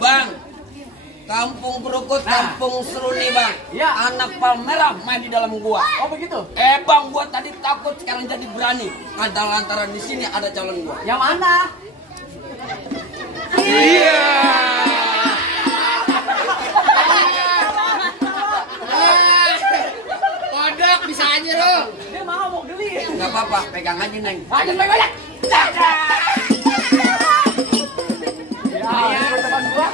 Bang, kampung Krukut, kampung Seruni bang. Ya. Anak Palmerah main di dalam gua. Oh begitu? Bang, gua tadi takut sekarang jadi berani. Ada lantaran di sini ada calon gua. Yang mana? Iya. Kodok bisa aja lo. Dia mau geli. Gak apa-apa, pegang aja neng. Aja pegang. Ya, teman gua.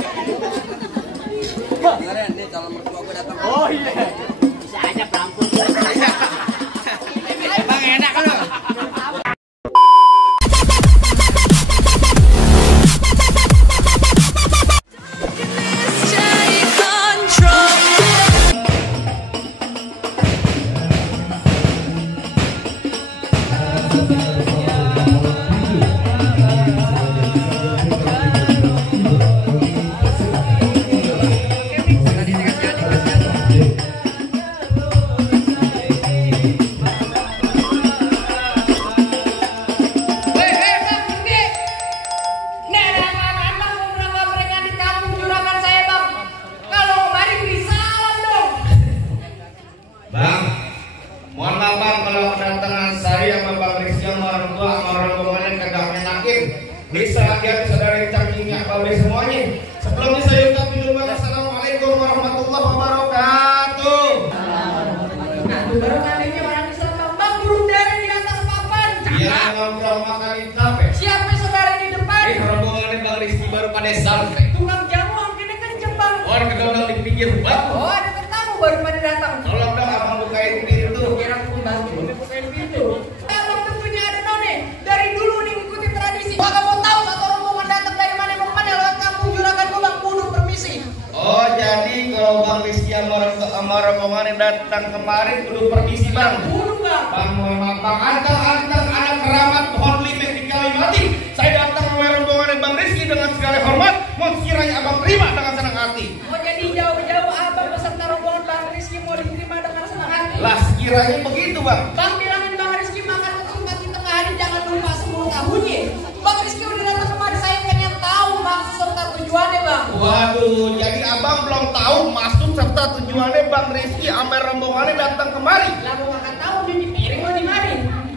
Keren nih calon mertua gua datang. Oh iya. Bisa aja pelampung. Bang enak lo. Bang, mohon maaf bang kalau kedatangan saya sama Bang Rizky sama orang tua sama orang tuanya kagak menakin. Bisa lihat saudara cacingnya Bang semuanya. Sebelumnya saya ucapin dulu bang, assalamualaikum warahmatullahi wabarakatuh. Baru kalinya orang Islam bang burung dara di atas papan. Iya ngobrol makan capek. Siapa saudara di depan? Rombongannya Bang Rizky baru pada sampai. Tukang jamu angkinnya kenceng bang. Orang kedua di pinggir bang. Oh ada tetamu baru pada datang. Tolong dong abang bukain pintu. Kira aku bantu bukain pintu. Abang tentunya ada none. Dari dulu nih ngikutin tradisi. Bapak mau tahu satu rombongan datang dari mana ke mana lewat kampung Juragan gua bang kudu permisi. Oh jadi kalau Bang Rizky sama rombongan yang datang kemarin kudu permisi bang. Kudu bang. Bang mohon maaf bang, anteng anak keramat pohon limek di Kalimati. Saya datang oleh rombongan Bang Rizky dengan segala hormat. Mohon sekiranya abang terima dengan senang hati. Oh jadi jauh-jauh abang beserta rombongan Bang Rizky mau diterima dengan senang hati. Lah sekiranya begitu bang. Bang bilangin Bang Rizky makan ketupat di tengah hari jangan lupa 10 tahunnya. Bang Rizky udah datang kemari saya pengen tahu maksud serta tujuannya bang. Waduh, jadi abang belum tahu maksud serta tujuannya Bang Rizky sampai rombongannya datang kemari. Lah mau makan tahu di piring mau di mari.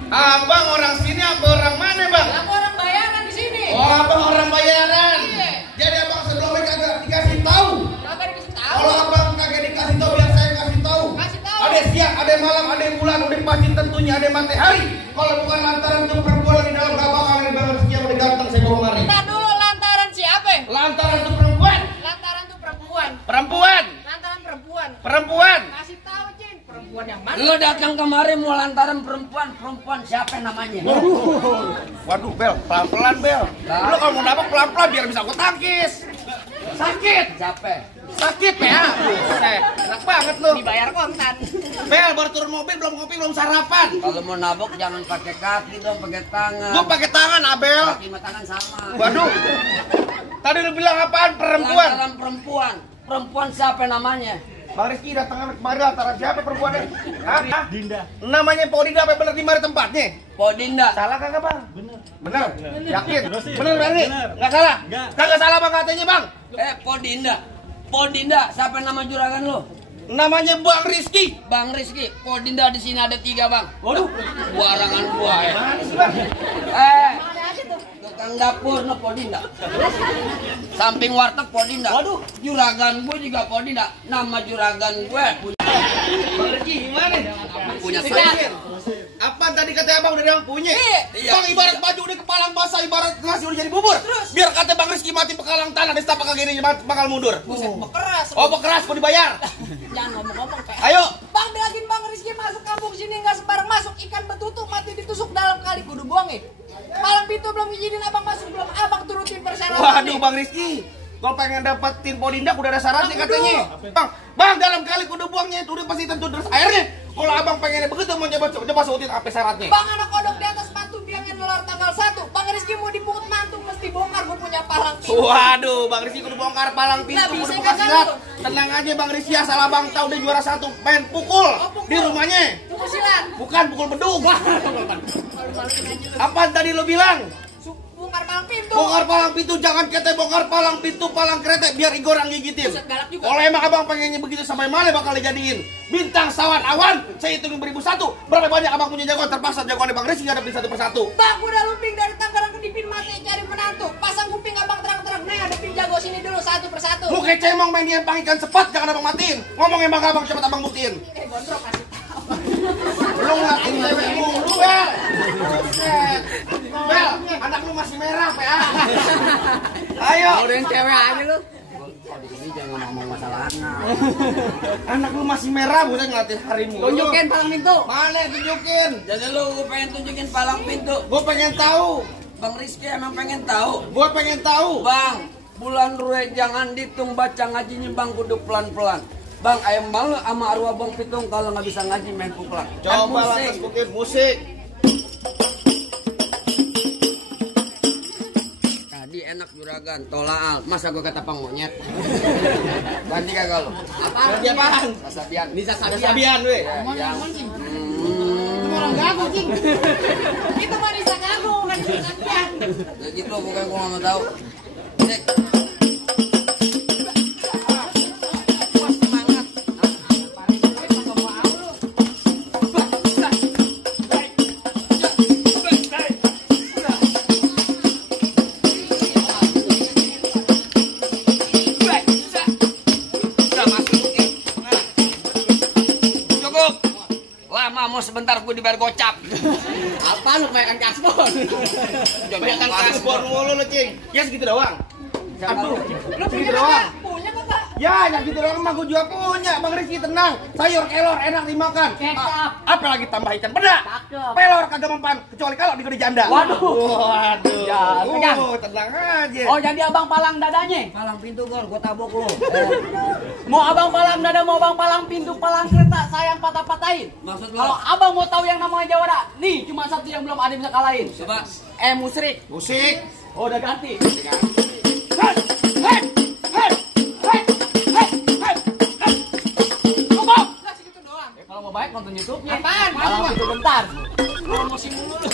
Abang orang sini apa orang mana bang? Lah aku orang bayaran di sini. Oh abang orang bayaran. Iya. Jadi abang sebelumnya kagak dikasih tahu. Kagak dikasih tahu. Kalau abang kagak dikasih tahu biar saya kasih tahu. Kasih tahu. Ada siang, ada malam, ada bulan, udah pasti tentunya ada matahari. Kalau bukan lantaran itu perempuan di dalam gak bakal ada Bang Rizky yang udah ganteng saya bawa kemari. Nah dulu lantaran siapa? Lantaran itu perempuan. Lantaran tuh perempuan. Perempuan. Lantaran perempuan. Perempuan. Kasih tahu Cing, perempuan yang mana? Lo datang kemari mau lantaran perempuan siapa namanya? Waduh Bel, pelan-pelan Bel. Lu kalau mau dapat pelan-pelan biar bisa aku tangkis. Sakit. Siapa? Sakit ya. Buset, enak banget lu. Dibayar kontan. Bel baru turun mobil belum ngopi belum sarapan. Kalau mau nabok jangan pakai kaki dong, pakai tangan. Gua pakai tangan Abel. Kaki sama tangan sama. Waduh. Tadi lu bilang apaan perempuan? Lantaran perempuan. Perempuan siapa namanya? Bang Rizky datang kemarin lantaran siapa perempuannya? Hah? Dinda. Namanya Po Dinda apa bener di mana tempatnya? Po Dinda. Salah kagak bang? Bener. Yakin? Bener berarti? Nggak salah? Kagak salah bang katanya bang. Po Dinda. Po Dinda, siapa nama juragan lo? Namanya Bang Rizky. Bang Rizky. Po Dinda di sini ada 3 bang. Waduh. Buarangan gua ya. Mana sih bang? Tukang dapur no Po Dinda. Samping warteg Po Dinda. Waduh, juragan gue juga Po Dinda. Nama juragan gue punya. Bang Rizky gimana? Punya saya. Apa tadi katanya abang udah bilang punya? Iya. Bang ibarat baju udah kepalang basah, ibarat nasi udah jadi bubur. Biar kata Bang Rizky mati pekalang tanah, desta bakal gini bakal mundur. Bekeras. Oh bekeras mau dibayar. Jangan ngomong-ngomong kayak. Ayo. Bang bilangin Bang Rizky masuk kampung sini nggak sembarang masuk, ikan betutu mati ditusuk dalam kali kudu buangin. Malam pintu belum izinin abang masuk, belum abang turutin persyaratan. Waduh Bang Rizky, kalau pengen dapetin Po Dinda udah ada syaratnya katanya. Bang dalam kali kudu buangnya itu udah pasti tentu terus airnya. Kalau abang pengennya begitu mau coba sebutin apa syaratnya. Bang anak kodok di atas batu dia ngelar tanggal 1. Bang Rizky mau dipungut mantu mesti bongkar gue punya palang pintu. Waduh Bang Rizky kudu bongkar palang pintu, Nggak bisa kudu buka kagak silat. lu. Tenang aja Bang Rizky, asal abang tahu udah juara 1 main pukul di rumahnya. Tunggu silat. Bukan pukul bedung. Apa tadi lo bilang? bongkar palang pintu. Bongkar palang pintu, jangan kete bongkar palang pintu, palang kereta biar Igor yang gigitin. Buset, galak juga. Kalau emang abang pengennya begitu sampai mana bakal dijadiin bintang sawan awan, saya hitungin 1001. Berapa banyak abang punya jagoan? Terpaksa jagoan Bang Rizky ngadepin satu persatu. Bang, udah lumping dari Tangerang ke Dipin mati cari menantu. Pasang kuping abang terang-terang. Nih, hadapin jago sini dulu satu persatu. Lu kayak cemong main diempang ikan cepat, jangan abang matiin. Ngomong emang abang cepet abang buktiin. Gondrong kasih tahu. Lu ngatain cewek mulu, Bel. Buset. Bel, anak lu masih merah, PA. Ayo. Udah cewek aja lu. Ini jangan ngomong masalah anak. Anak lu masih merah, bukan ngeliatin hari mulu. Tunjukin palang pintu. Mana tunjukin? Jadi lu pengen tunjukin palang pintu. Gue pengen tahu. Bang Rizky emang pengen tahu. Gue pengen tahu. Bang, bulan rue jangan ditung baca ngajinya bang kudu pelan-pelan. Bang, ayam malu sama arwah bang pitung kalau nggak bisa ngaji main puklak. Coba lantas bikin musik. Tadi enak juragan, tolaal. Masa gua kata pang monyet? Ganti kagak lu? Ganti apaan? Sasabian. Bisa Sabian, weh. Orang gagu, cing. Itu mah bisa gagu, bukan bisa sabian. Ya gitu, pokoknya gua nggak mau tahu. Cek. Mau sebentar gue dibayar gocap. Apa lu kebanyakan kasbon? Kebanyakan kasbon mulu lu, Cing. Ya segitu doang. Aduh, Lu segitu doang. Punya kagak? Ya, yang gitu doang mah gue juga punya. Bang Rizky tenang. Sayur kelor enak dimakan. Kecap. Apa lagi tambah ikan peda? Cakep. Pelor kagak mempan kecuali kalau di janda. Waduh. Waduh. Ya, pegang. Tenang aja. Oh, jadi abang palang dadanya? Palang pintu gua tabok lu. Mau abang palang dada, mau abang palang pintu, palang kereta, saya yang patah-patahin. Maksud lu? Kalau abang mau tahu yang namanya Jawara, nih cuma satu yang belum ada yang bisa kalahin. Coba. Musrik. Musik. Oh, udah ganti. Hei, hei, hei, hei, hei, hei, hei. Ngomong. Lah segitu doang. Kalau mau baik nonton YouTube-nya. Apaan? Palang pintu bentar. Promosi mulu lu.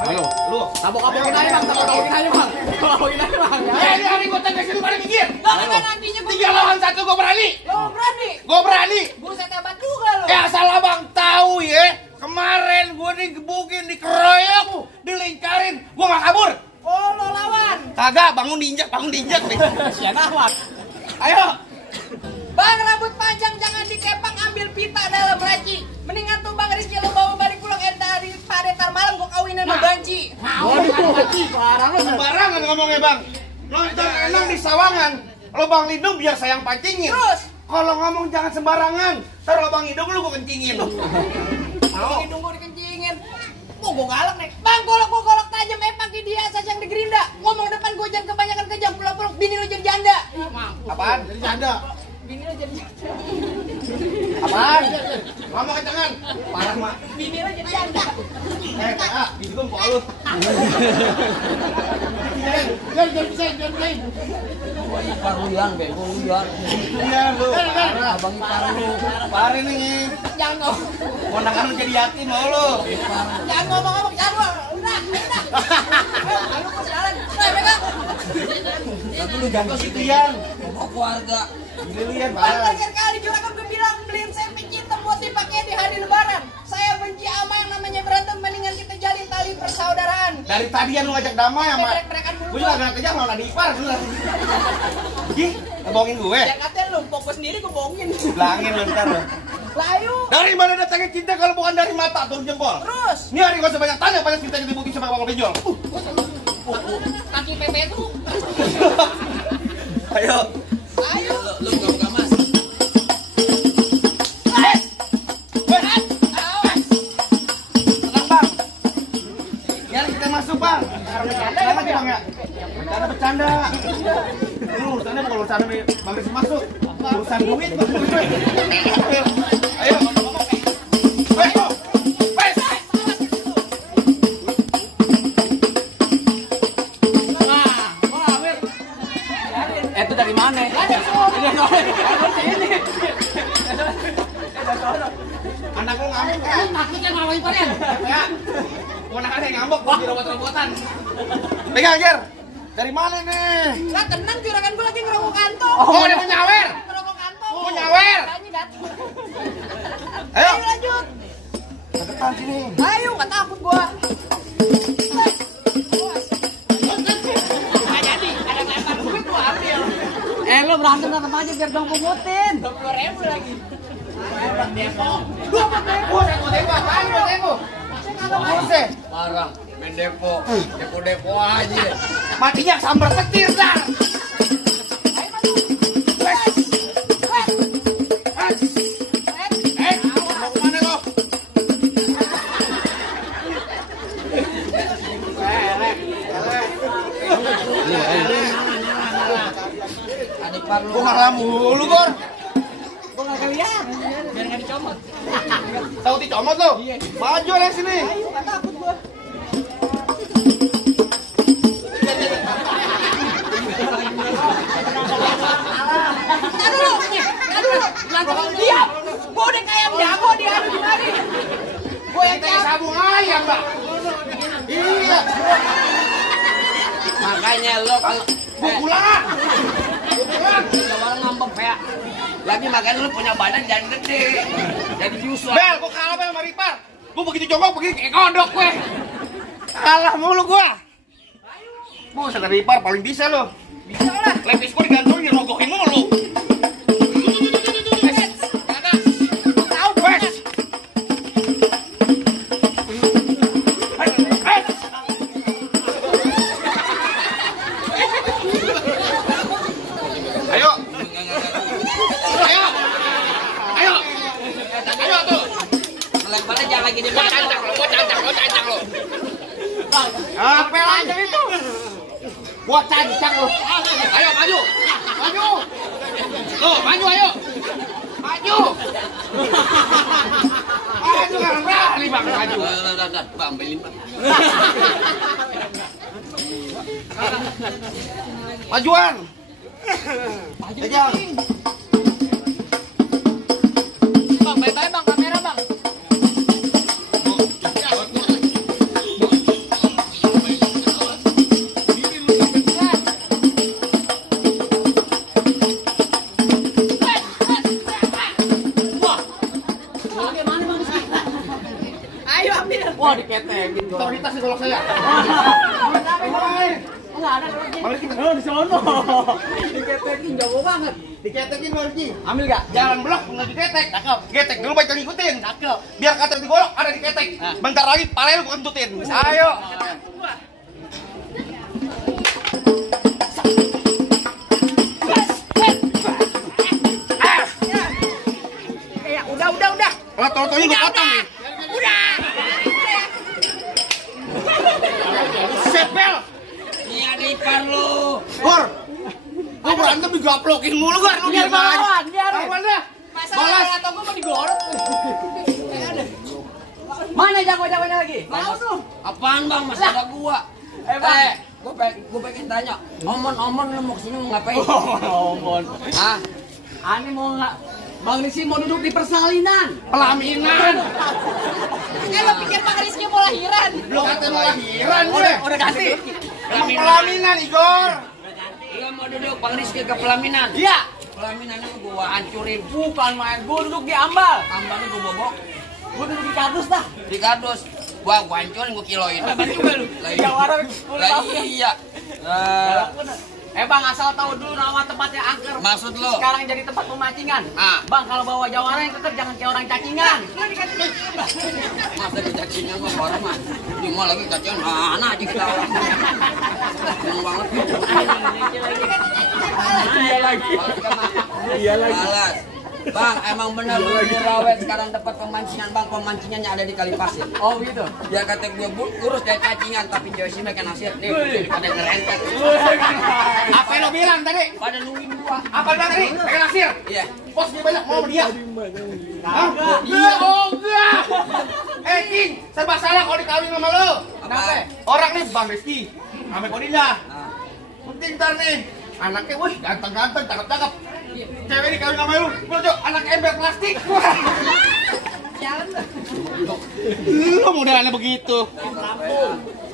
Halo, lu. Tabok-tabokin aja bang, tabok-tabokin aja bang. Tabok-tabokin aja bang. Ini hari gue tengah sini pada minggir. Lah kan nantinya gua 3 lawan 1 gue berani. Lo berani? Gue berani. Buset hebat juga lo. Ya asal abang tahu ya. Kemarin gue digebukin, dikeroyok, dilingkarin. Gue gak kabur. Oh, lo lawan. Kagak, bangun diinjak nih. Sian amat. Ayo. Bang, rambut panjang jangan dikepang, ambil pita dalam laci. Mendingan tuh Bang Rizky lo bawa balik pulang dari pada tar malam gua kawinin sama Banci. Waduh, parah lu. Sembarangan ngomongnya bang. Nonton enang di sawangan. Lubang lindung biar sayang pancingin. Terus? Kalau ngomong jangan sembarangan. Ntar lubang hidung lu gue kencingin. Mau? Hidung gua dikencingin. Oh, gua galak nih. Bang, gua golok tajam pakai dia asas yang di gerinda. Ngomong depan gua jangan kebanyakan kejam, pulang-pulang bini lo jadi janda. Apaan? Jadi janda. Bini lo jadi janda. Apaan? Ngomong kencengan. Parah mak. Bini lo jadi janda. PA, gitu kan lu. Gua ipar lu yang bego lu yang. Iya lu. Abang ipar lu. Parah nih. Jangan ngomong. Kondakan lu jadi yatim mau lu. Jangan ngomong-ngomong, jangan ngomong. Udah. Lalu ke jalan. Pegang. Tapi lu jago situ yang. Bawa keluarga. Gila lu yang Bang, parah. terakhir kali juragan gue bilang beliin saya cinta buat dipakai di hari lebaran. Saya benci sama yang namanya berantem, mendingan kita jalin tali persaudaraan. Dari tadi yang lu ngajak damai sama. Brek-brekan mulu. Gue juga gak kejar malah di ipar bener. Gih, ngebohongin gue. Ya katanya lu, fokus sendiri gue bohongin. Bilangin lu ntar lu. Layu. Dari mana datangnya cinta kalau bukan dari mata turun jempol? Terus. Ini hari gak usah banyak tanya, banyak cerita yang dibukin sama Bang Benjol. Kaki PP itu. Ayo. Ayo. Lu gak mas. Tenang bang. Biar kita masuk bang. Tenang aja bang ya. Bercanda. Ini urusannya bukan urusan Bang Rizky masuk. Urusan duit bang. Ayo. Ayo. Itu dari mana? Anak lu ngamuk kan? Takutnya ngalahin kalian. Ya. Ponakan yang ngambek buat robot-robotan. Pegang, Ger. Dari mana nih? Lah tenang juragan gue lagi ngerokok kantong. Oh, dia mau nyawer. Ngerokok kantong. Mau nyawer. Tanya datang. Ayo. Ayo lanjut. Ke depan sini. Ayo nggak takut gua. Lo berantem tetap aja biar dong pungutin. 20.000 lagi. Parah, main depo aja. Matinya sambar petir dah. Mau kemana lo? Adik parlo. Gua nggak ramu lu, Gor. Gua nggak lihat. Biar nggak dicomot. Tahu dicomot lo? Maju lah sini. Ayo nggak takut gua. Aduh, diam. Gua udah kayak jago diadu di mari. Gua yang Kita sabung ayam, Mbak. Iya. Makanya lo kalau Gua pulang. orang ngambek ya. Lagi makanya lu punya badan jangan gede. Jadi Yusuf. Bel, gua kalah Bel sama Ripar. Gua begitu jongkok begini kayak kodok gue. Kalah mulu gua. Buset, Ripar paling bisa lo. bisa lah. Lepis gua digantungin rogohin mulu. Tahu, wes. Ayo. Ayo. Ayo. Ayo tuh. Melemparnya jangan lagi di belakang. Gua cancang lo. Apa aja itu? Gua cancang lo. Ayo maju. Maju. Tuh, maju ayo. Maju. Maju kan berani Bang maju. Bang, ambil 5. Majuan. Pegang. Bang, bye-bye bang, kamera bang. Ayo ambil. Wah, diketekin. Otoritas di golok saya. Enggak ada lagi. Balik kita. Oh, di sono. Diketekin jago banget. Diketekin lo Ji. Ambil enggak? Jangan blok, nggak diketek. Cakep. Getek dulu baca ngikutin. Cakep. Biar kata digolok ada diketek. Bentar lagi pala lu kentutin. Ayo. Ya, udah. Lah tol-tolnya gua potong nih. Udah. Sepel. Ini ada ipar lu. Gor. Gua berantem digaplokin mulu Gor. Lu Biar gimana? lawan, biar. Lawan dah. Masalah atau gua mau digorok. Mana jago-jagonya lagi? Mau tuh. Apaan bang? Masih ada gua. Bang. Gua pengen tanya. Omon lu mau kesini mau ngapain? Omon. Hah? Ani mau nggak? Bang Rizky mau duduk di persalinan. Pelaminan. Lo pikir Pak Rizky mau lahiran? Belum kata mau lahiran gue. Udah kasih. Emang pelaminan Igor. Iya mau duduk Bang Rizky ke pelaminan. Iya. Pelaminannya gua hancurin. Bukan main, gua duduk di ambal. Tambahnya gua bobok Gua duduk di kardus dah. di kardus. Gua hancurin, gua kiloin. Juga lu. Lah Tiga warung. iya. Lah, Bang, asal tahu dulu nama tempatnya angker. maksud lu? Sekarang jadi tempat pemancingan. Ah. Bang, kalau bawa jawara yang keker jangan kayak orang cacingan. Masa kecacingan mah orang mah. Ini mah lagi cacingan mana aja kita orang. Seneng banget. Iya lagi. Iya lagi. Malas. Bang, emang benar di Rawet sekarang tempat pemancingan bang, pemancingannya ada di Kali Pasir. Oh gitu. Dia kata gue urus dari cacingan, tapi jauh sini makan nasir. Nih, pada ngerentet. Apa yang lo bilang tadi? Pada nungguin gua. Apa yang bilang tadi? Pengen nasir. Iya. Bos dia banyak mau sama dia. Hah? Iya, oh enggak. King, serba salah kalau dikawin sama lo. Apa? Orang nih Bang Rizky, sama Kodinda. Nah, Penting ntar nih, anaknya wih ganteng-ganteng, cakep-cakep. Cewek dikawin sama lu, cok, anak ember plastik. Lu modelannya begitu.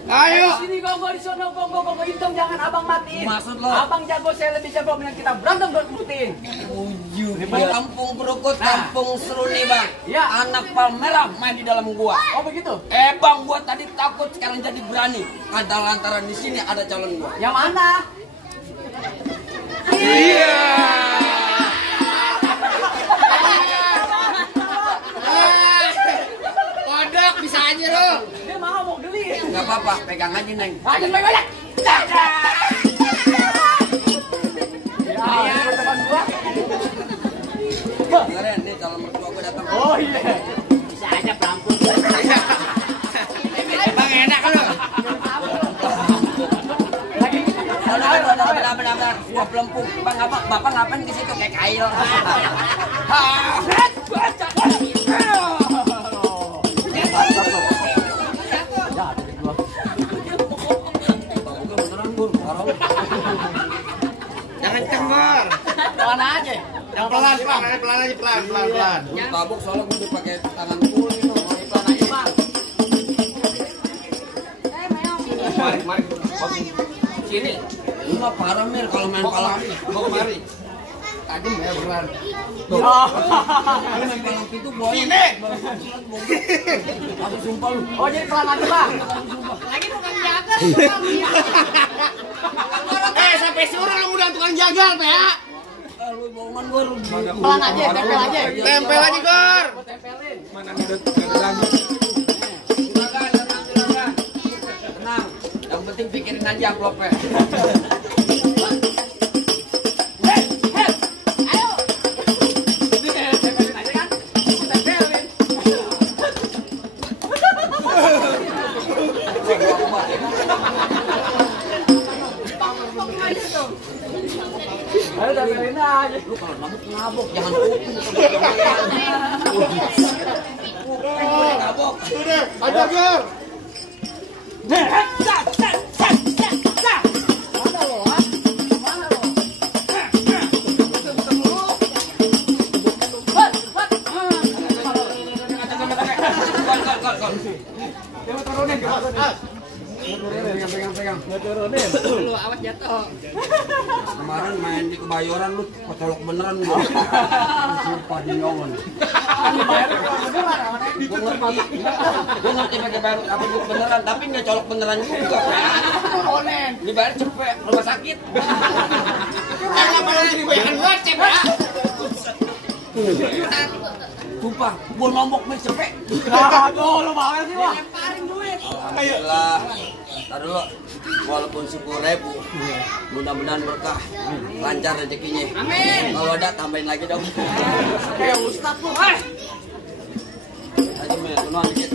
Ayo. Sini gonggong di sono gonggong hitam jangan abang matiin. Maksud lo? Abang jago, saya lebih jago, mending kita berantem buat rutin. Kampung Brukut, kampung seru nih bang. Iya. Anak Palmerah main di dalam gua. Oh begitu? Bang, gua tadi takut sekarang jadi berani. Ada lantaran di sini ada calon gua. Yang mana? Iya. Kodok bisa aja lo. Dia mau geli. Gak apa-apa, pegang aja neng. Aja pegang. Ya, teman gua. Keren nih calon mertua gua datang. Oh iya. Bisa aja pelampung. Bang enak lo. Lagi. Benar. Gua pelempung. Bang, bapak ngapain di situ kayak kail? Jangan cengor. Pelan aja. Yang pelan aja pelan. Gua tabuk soalnya gua udah pakai tangan kulit. Pelan aja bang. Mari. Sini. Lu mah parah Mir kalau main palang. Mau kemari. Tadi ya beneran. Lu main palang pintu boy. Sini. Aku sumpah lu. Oh jadi pelan aja bang. Lagi bukan jaga. Sampai suruh lu udah tukang jagal teh ya. Lu bohongan gua lu. Pelan aja, tempel aja. Tempel aja Gor. Gua tempelin. Silakan. Tenang. Yang penting pikirin aja amplopnya. Tempelin aja kan? Tempelin. Ayo tempelin aja. Lu kalau nabuk jangan kuping. Nabuk. Udah, aja Gor. Pegang. Lu awas jatuh. Kemarin main di Kebayoran lu kecolok beneran lu. Sumpah di nyongon. Gue ngerti pakai bayar apa duit beneran, tapi nggak colok beneran juga. Dibayar cepet, rumah sakit. Kenapa lagi dibayar gocep ya? Sumpah, gue nombok main cepet. Aduh, lu banget sih bang. Alhamdulillah. Ntar dulu, walaupun 10.000, mudah-mudahan berkah, lancar rezekinya. Amin. Kalau ada tambahin lagi dong. Kayak Ustadz lu. Aja men, tunuan dikit.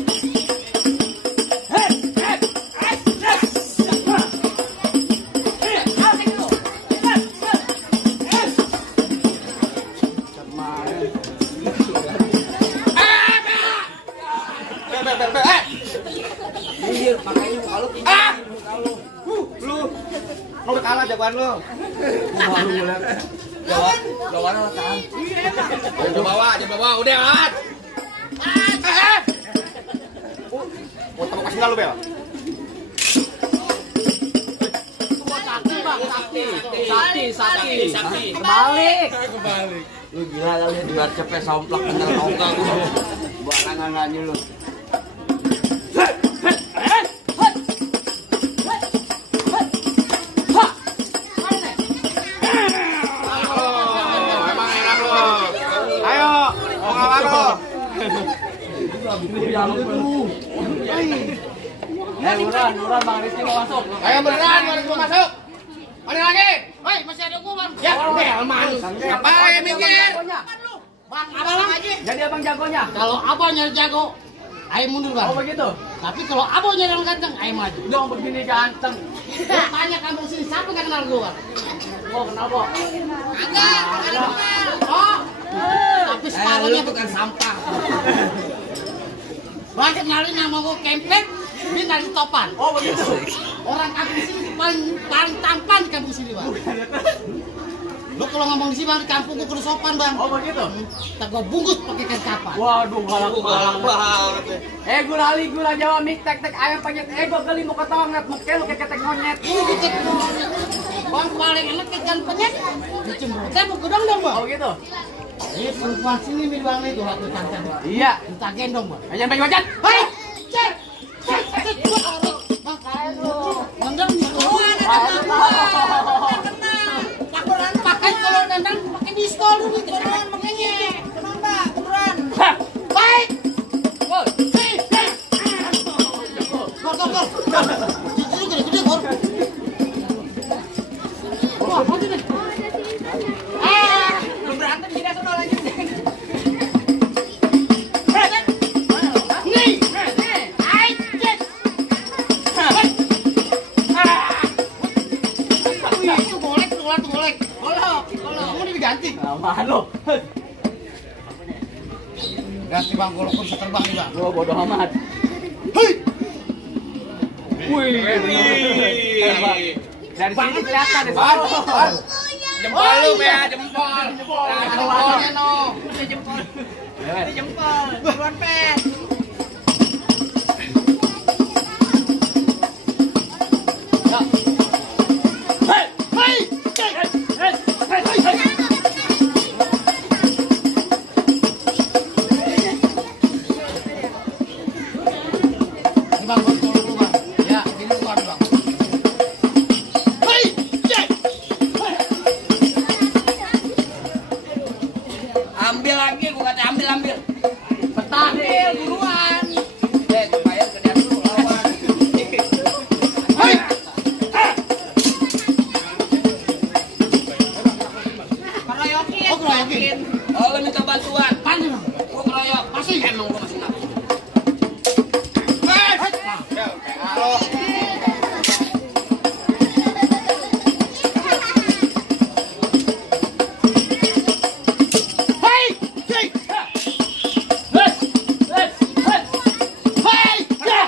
Minggir, makanya muka lu tinggi. Muka lu. Lu udah kalah jagoan lu. Malu gue liat. Jawaban lo tahan. Jangan bawa, udah kan. Mau tepuk kasih lu Bel? Sakti. Kebalik. Lu gila kali ya, dengar cepet somplak bener nongga gua. Barangan aja lu. Emang enak lu. Ayo, mau ngapain lu? Nuran, Bang Rizky mau masuk. Ayo beneran, mari gua masuk. Mana lagi? Woi, masih ada gua, Bang. Ya, Delman. Ngapain mikir? Bang, abang aja. Jadi abang jagonya. Kalau abangnya jago, ayo mundur bang. Oh begitu. Tapi kalau abangnya yang ganteng, ayo maju. Dong begini ganteng. Lu tanya kampung sini, siapa nggak kenal gua? Oh kenal kok. Enggak, oh. Tapi Lu separuhnya bukan sampah. Bang kenalin nama gua Kempet, dia dari Topan. Oh begitu. Orang kampung sini paling tampan di kampung sini bang. Lu kalau ngomong di sini bang, di kampung gua kudu sopan bang. Oh begitu? Tak gua bungkus pakai kain kapan. Waduh, galak banget. Gula Jawa mik tek ayam penyet. Gua geli mau ketawang net muke lu ketek monyet. Ini dikit bang paling enak ikan penyet. Dicembrutnya mau gedong dong bang. Oh gitu. Ini perempuan sini nih bang nih tuh waktu cancan. Iya. Kita gendong bang. Aja bagi wajan. Hei, cek. Bang, nendang nih. Laporan pakai kalau nendang pakai pistol dulu beneran makanya. Tenang mbak, beneran. Baik. Gol. Gol. Jadi gede gol. Wah, maju deh. Berantem tidak sono lagi. Halo. Ganti bang, kalau bisa terbang nih bang. Gua bodoh amat. Hei, Wih. Dari sini kelihatan deh. Jempol lu ya, jempol. jempolnya no. Jempol. Buruan pet. Ini bang, gua tolong lu bang. Ya, ini gua bang. Hei, cek. Ambil lagi, gua kata ambil. Ambil Buruan. Gua bayar ke dia dulu lawan. Hei. Keroyokin. Oh, keroyokin. Oh, lu minta bantuan. Panji bang. Gua keroyok. Masih. Emang gua masih nafsu. Hei, cek. Hei, cek.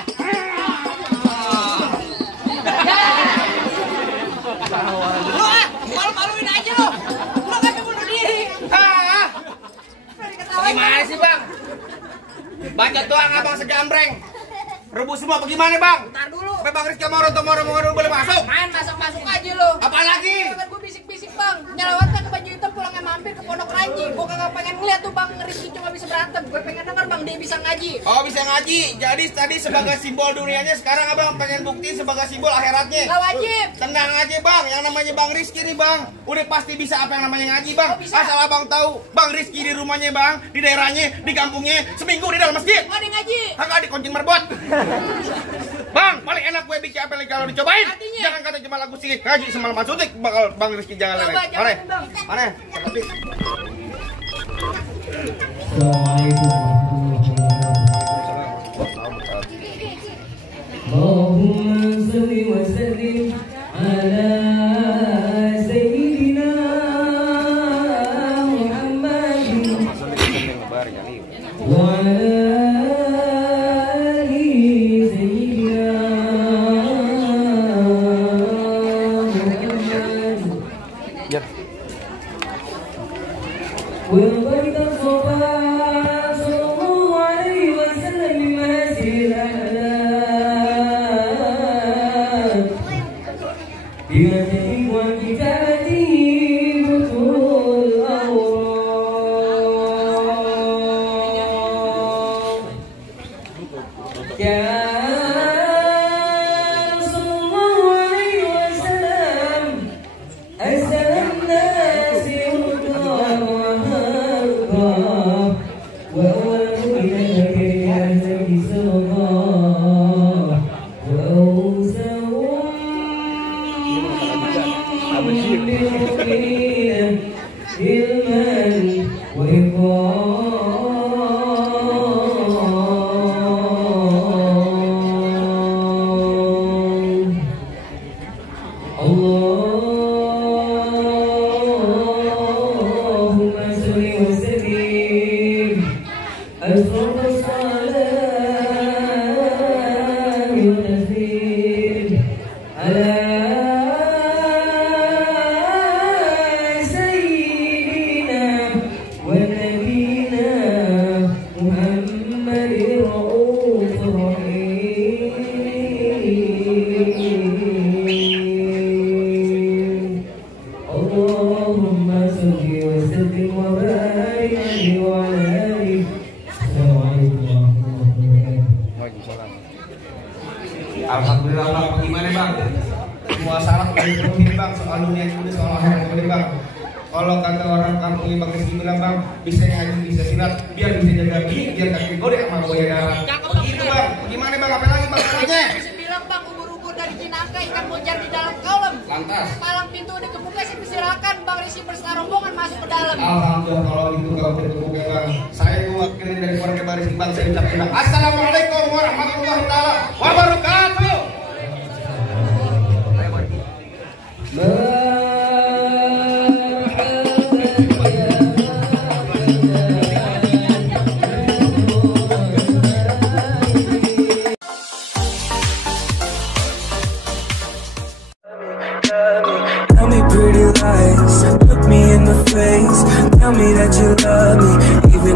Malu-maluin aja lo. Lo kan bunuh diri. Gimana sih, Bang? Baca doang abang segambreng. Rebus semua bagaimana, Bang? Ntar dulu. Sampai Bang Rizky Moro boleh masuk. Main masuk-masuk aja lo. Apa lagi? Kan gue bisik-bisik bang. Nyelawatkan ke baju hitam pulangnya mampir ke Pondok Ranji. Gue kagak pengen ngeliat tuh bang Rizky cuma bisa berantem. Gue pengen denger bang dia bisa ngaji. Oh, bisa ngaji. Jadi tadi sebagai simbol dunianya, sekarang abang pengen buktiin sebagai simbol akhiratnya. Gak wajib. Tenang aja, Bang. Yang namanya Bang Rizky nih, Bang. Udah pasti bisa apa yang namanya ngaji, Bang. Oh, bisa. Asal abang tahu, Bang Rizky di rumahnya, Bang, di daerahnya, di kampungnya, seminggu di dalam masjid. Gak ada ngaji. Kagak di kuncin merbot. Bang, paling enak gue bikin apa lagi kalau dicobain. Artinya? Jangan kata cuma lagu sih ngaji semalam sutik bakal Bang Rizky jangan lele. Coba, Mare. jangan, Bang. Mare. Tapi اللهم صل وسلم على سيدنا محمد وعلى آل سيدنا محمد وبارك الصفا صلى الله عليه وسلم بمنازل الأعلام بمنزله وكتابته بطول الأوراق كان صلى الله عليه وسلم أسأل الناس يرضى وهرضى وأولهم إلى البكر أهزم صلى وأوسهم للمؤمنين علما وإقامة اللهم صل وسلم أشرف الصلاة والتسليم على سيدنا وسلم وبارك عليه وعلى آله. السلام عليكم ورحمة الله وبركاته. Alhamdulillah Bang, gimana Bang? Semua syarat udah dipenuhi Bang, soal dunia ini soal akhirat ini Bang. Kalau kata orang kampung Bang Rizky bilang Bang, bisa ngaji, bisa silat, biar bisa jaga gigi, biar kaki godek sama buaya darat. Gitu Bang, gimana Bang? Apa lagi Bang? Bisa bilang bang, ubur-ubur dari Cinangka, ikan mojar di dalam kolam. Lantas. Palang pintu udah kebuka, sih persilakan Bang Rizky bersama rombongan masuk ke dalam. Alhamdulillah kalau gitu kalau terbuka Bang. Saya mewakili dari keluarga Bang Rizky Bang, saya ucapkan Assalamualaikum warahmatullahi taala wabarakatuh. Tell me pretty lies, look me in the face. Tell me that you love me, even